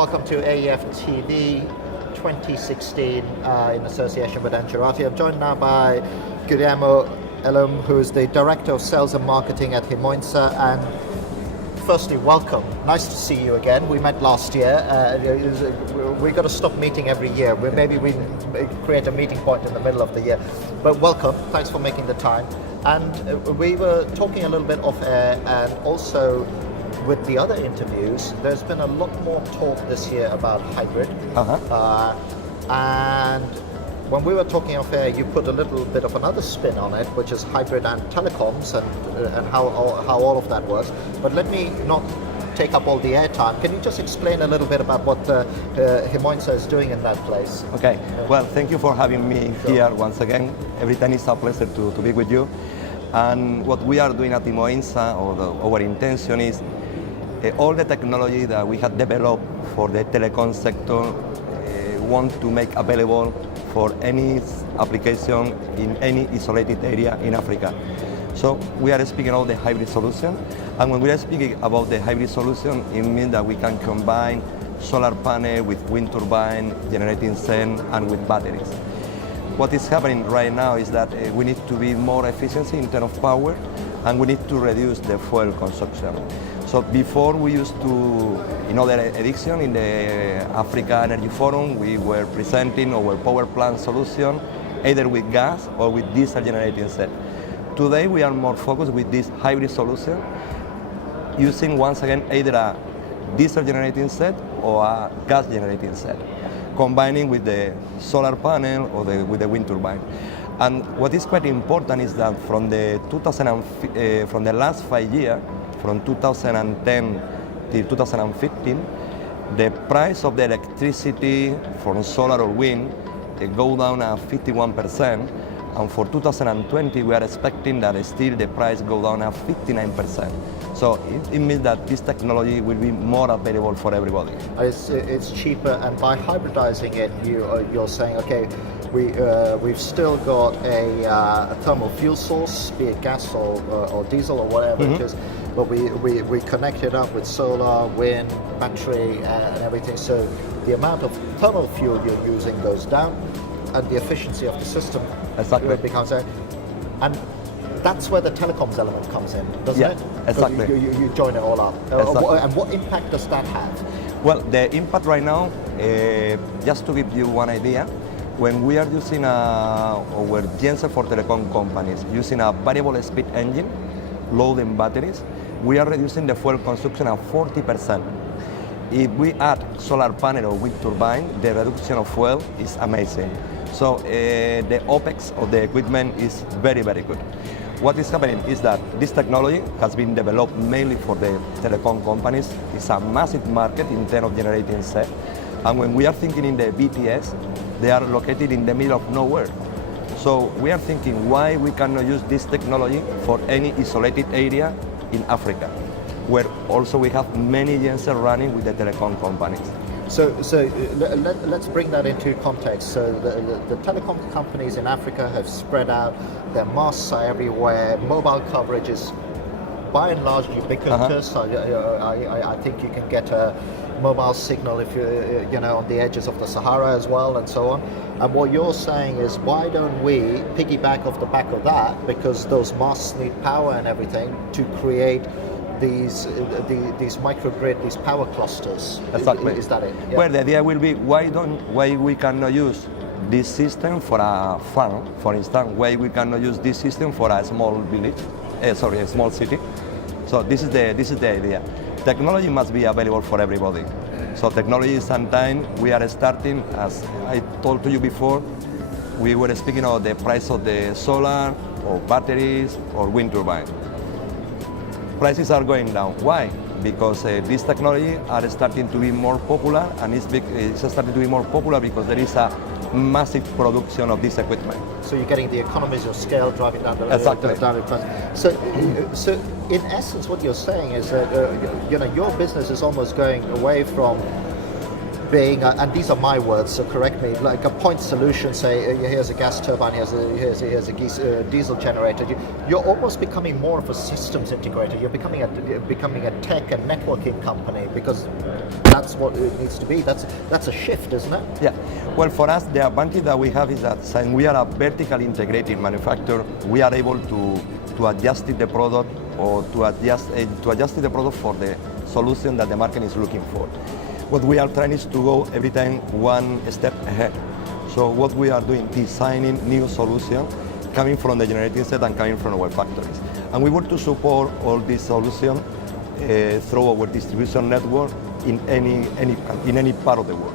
welcome to AEF TV 2016 in association with Enchirati. I'm joined now by Guillermo, Elum, who's the Director of Sales and Marketing at Himoinsa. And firstly, welcome. Nice to see you again. We met last year. We've got to stop meeting every year. Maybe we create a meeting point in the middle of the year. But welcome. Thanks for making the time. And we were talking a little bit off air, and also with the other interviews, there's been a lot more talk this year about hybrid. And when we were talking off air, you put a little bit of another spin on it, which is hybrid and telecoms, and how all of that works. But let me not take up all the airtime. Can you just explain a little bit about what Himoinsa is doing in that place? Okay. Well, thank you for having me here once again. Every time it's a pleasure to be with you. And what we are doing at Himoinsa, our intention is all the technology that we have developed for the telecom sector want to make available for any application in any isolated area in Africa. So we are speaking about the hybrid solution, and when we are speaking about the hybrid solution, it means that we can combine solar panel with wind turbine, generating set, and with batteries. What is happening right now is that we need to be more efficient in terms of power, and we need to reduce the fuel consumption. So before we used to, in other edition in the Africa Energy Forum, we were presenting our power plant solution either with gas or with diesel generating set. Today we are more focused with this hybrid solution, using once again either a diesel generating set or a gas generating set, combining with the solar panel or with the wind turbine. And what is quite important is that from the last 5 years, from 2010 till 2015, the price of the electricity from solar or wind go down at 51%, and for 2020 we are expecting that still the price go down at 59%. So it means that this technology will be more available for everybody. It's cheaper, and by hybridizing it, you're saying, okay, we've still got a thermal fuel source, be it gas or diesel or whatever it is, but we connect it up with solar, wind, battery, and everything. So the amount of thermal fuel you're using goes down, and the efficiency of the system becomes there. And that's where the telecoms element comes in, doesn't it? Exactly. You join it all up. And what impact does that have? Well, the impact right now, just to give you one idea, when we are using our genset for telecom companies, using a variable speed engine, loading batteries, we are reducing the fuel consumption of 40%. If we add solar panel or wind turbine, the reduction of fuel is amazing. So the OPEX of the equipment is very, very good. What is happening is that this technology has been developed mainly for the telecom companies. It's a massive market in terms of generating set. And when we are thinking in the BTS, they are located in the middle of nowhere. So we are thinking why we cannot use this technology for any isolated area in Africa, where also we have many gensets running with the telecom companies. So let's bring that into context. So the telecom companies in Africa have spread out, their masts are everywhere, mobile coverage is by and large ubiquitous. I think you can get a mobile signal if you're on the edges of the Sahara as well, and so on. And what you're saying is, why don't we piggyback off the back of that, because those masts need power and everything, to create these microgrid, these power clusters. Exactly. Is that it? Yeah. Well, the idea will be why we cannot use this system for a farm, for instance. Why we cannot use this system for a small village? A small city. So this is the idea. Technology must be available for everybody. So technology, sometimes we are starting, as I told to you before, we were speaking of the price of the solar or batteries or wind turbine. Prices are going down. Why? Because these technologies are starting to be more popular, and it's starting to be more popular because there is a massive production of this equipment. So you're getting the economies of scale driving down the price. So in essence, what you're saying is that your business is almost going away from being, and these are my words, so correct me, like a point solution, say here's a gas turbine, here's a diesel generator. You're almost becoming more of a systems integrator. You're becoming a tech and networking company, because that's what it needs to be. That's a shift, isn't it? Yeah. Well, for us, the advantage that we have is that since we are a vertically integrated manufacturer, we are able to adjust the product, or to adjust the product for the solution that the market is looking for. What we are trying is to go every time one step ahead. So what we are doing, designing new solutions coming from the generating set and coming from our factories. And we want to support all these solutions through our distribution network in any part of the world.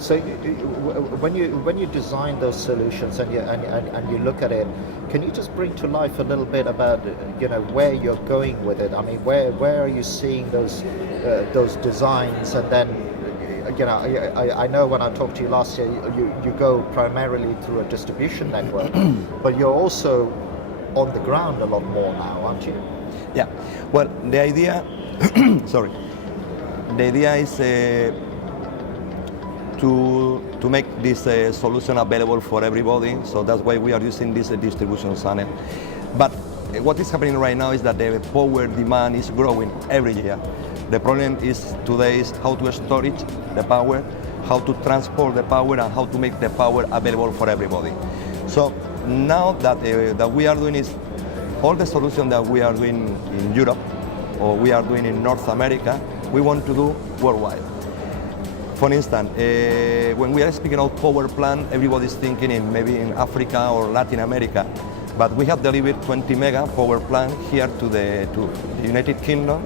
So when you design those solutions and you look at it, can you just bring to life a little bit about where you're going with it? I mean, where are you seeing those designs? And then I know when I talked to you last year, you go primarily through a distribution network, but you're also on the ground a lot more now, aren't you? Yeah. Well, the idea, sorry, the idea is. To make this solution available for everybody, so that's why we are using this distribution channel. But what is happening right now is that the power demand is growing every year. The problem is today is how to storage the power, how to transport the power, and how to make the power available for everybody. So now that we are doing is all the solutions that we are doing in Europe or we are doing in North America, we want to do worldwide. For instance, when we are speaking of power plant, everybody's thinking maybe in Africa or Latin America, but we have delivered 20 mega power plant here to the United Kingdom,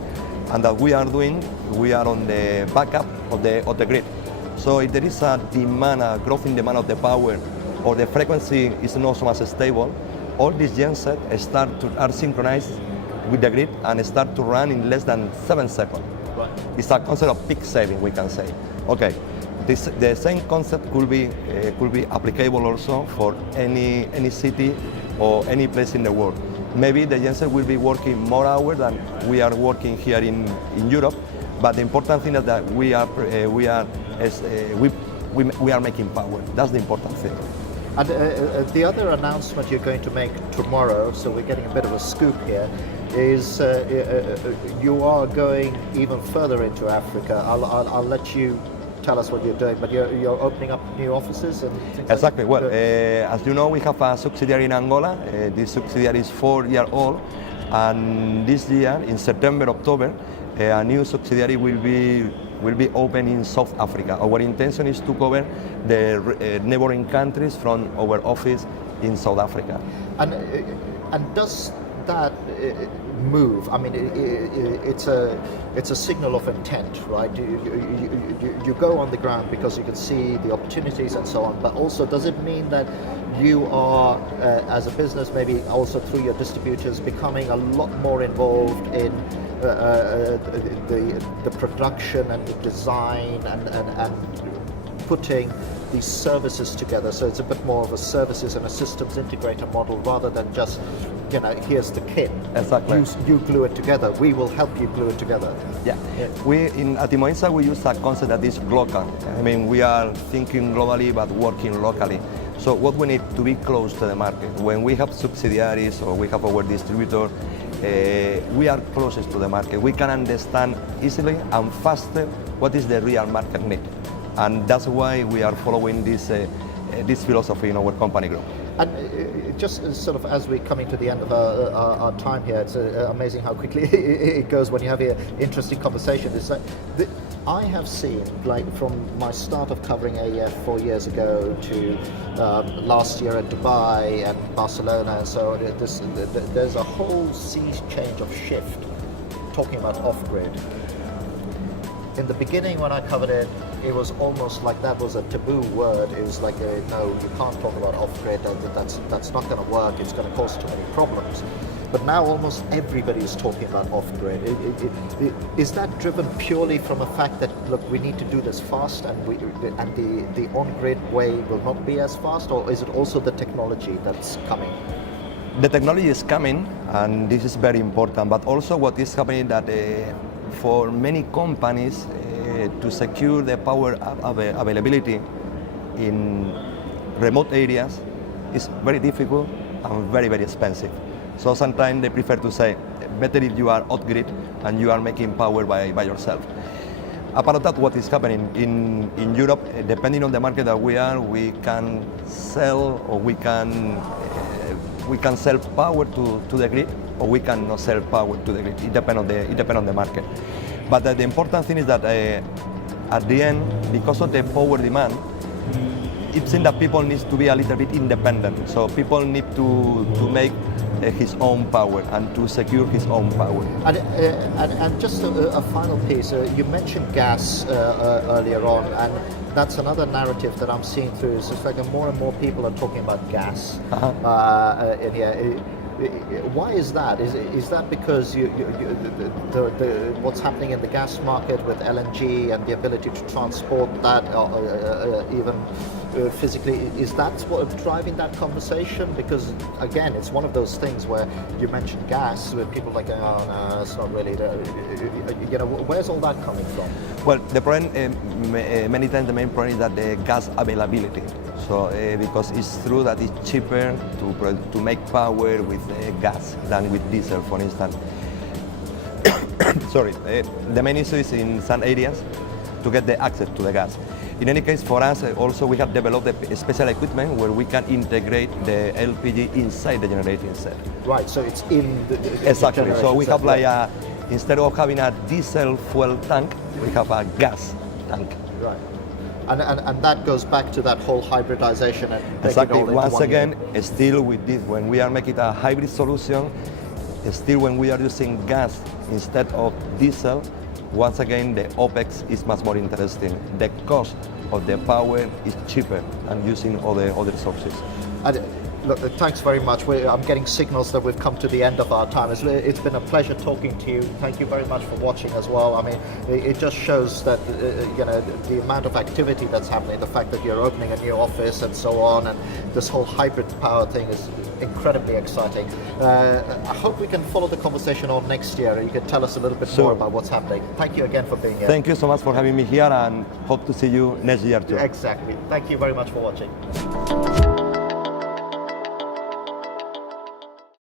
and that we are on the backup of the grid. So if there is a demand, a growth in demand of the power, or the frequency is not so much stable, all these gensets are synchronized with the grid and start to run in less than 7 seconds. Right. It's a concept of peak saving, we can say. Okay, the same concept could be applicable also for any city or any place in the world. Maybe the genset will be working more hours than we are working here in Europe, but the important thing is that we are making power. That's the important thing. And the other announcement you're going to make tomorrow, so we're getting a bit of a scoop here, is you are going even further into Africa. I'll let you tell us what you're doing, but you're opening up new offices and things exactly. Like that. Well, as you know, we have a subsidiary in Angola. This subsidiary is 4 years old, and this year, in September, October, a new subsidiary will be open in South Africa. Our intention is to cover the neighboring countries from our office in South Africa. And does that move? I mean, it's a signal of intent, right? You go on the ground because you can see the opportunities and so on. But also, does it mean that you are, as a business, maybe also through your distributors, becoming a lot more involved in the production and the design and putting these services together? So it's a bit more of a services and a systems integrator model rather than just, here's the kit. Exactly. You glue it together. We will help you glue it together. Yeah. At Himoinsa, we use a concept that is global. I mean, we are thinking globally but working locally. So what we need to be close to the market. When we have subsidiaries or we have our distributor, we are closest to the market. We can understand easily and faster what is the real market need. And that's why we are following this philosophy in our company group. And just sort of as we're coming to the end of our time here, it's amazing how quickly it goes when you have an interesting conversation. It's like, I have seen, like from my start of covering AEF 4 years ago to last year at Dubai and Barcelona and so on, there's a whole sea change of shift talking about off-grid. In the beginning when I covered it, it was almost like that was a taboo word. It was like, no, you can't talk about off-grid, that's not going to work, it's going to cause too many problems. But now almost everybody is talking about off-grid. Is that driven purely from a fact that, look, we need to do this fast and the on-grid way will not be as fast, or is it also the technology that's coming? The technology is coming, and this is very important, but also what is happening that for many companies, to secure the power availability in remote areas is very difficult and very, very expensive. So sometimes they prefer to say, better if you are off-grid and you are making power by yourself. Apart of that, what is happening in Europe, depending on the market that we are, we can sell or we can sell power to the grid, or we cannot sell power to the grid. It depends on the market. But the important thing is that at the end, because of the power demand, it seems that people need to be a little bit independent. So people need to make his own power and to secure his own power. And just a final piece, you mentioned gas earlier on, and that's another narrative that I'm seeing through. Is it's like more and more people are talking about gas in here. Why is that? Is that because what's happening in the gas market with LNG and the ability to transport that, even physically, is that what's driving that conversation? Because again, it's one of those things where you mentioned gas, where people are like, oh no, it's not really. Where's all that coming from? Well, the problem, many times the main problem is that the gas availability. So because it's true that it's cheaper to make power with gas than with diesel, for instance. Sorry, the main issue is in some areas to get the access to the gas. In any case, for us, also we have developed a special equipment where we can integrate the LPG inside the generating set. Right, so it's in the exactly. The so we set, have like instead of having a diesel fuel tank, we have a gas tank. Right. And that goes back to that whole hybridization and exactly. Once again, still with this, when we are making a hybrid solution, still when we are using gas instead of diesel, once again the OPEX is much more interesting. The cost of the power is cheaper than using other sources. Look, thanks very much. I'm getting signals that we've come to the end of our time. It's been a pleasure talking to you. Thank you very much for watching as well. I mean, it just shows that the amount of activity that's happening, the fact that you're opening a new office and so on, and this whole hybrid power thing is incredibly exciting. I hope we can follow the conversation on next year. You can tell us a little bit more about what's happening. Thank you again for being here. Thank you so much for having me here, and hope to see you next year too. Exactly. Thank you very much for watching.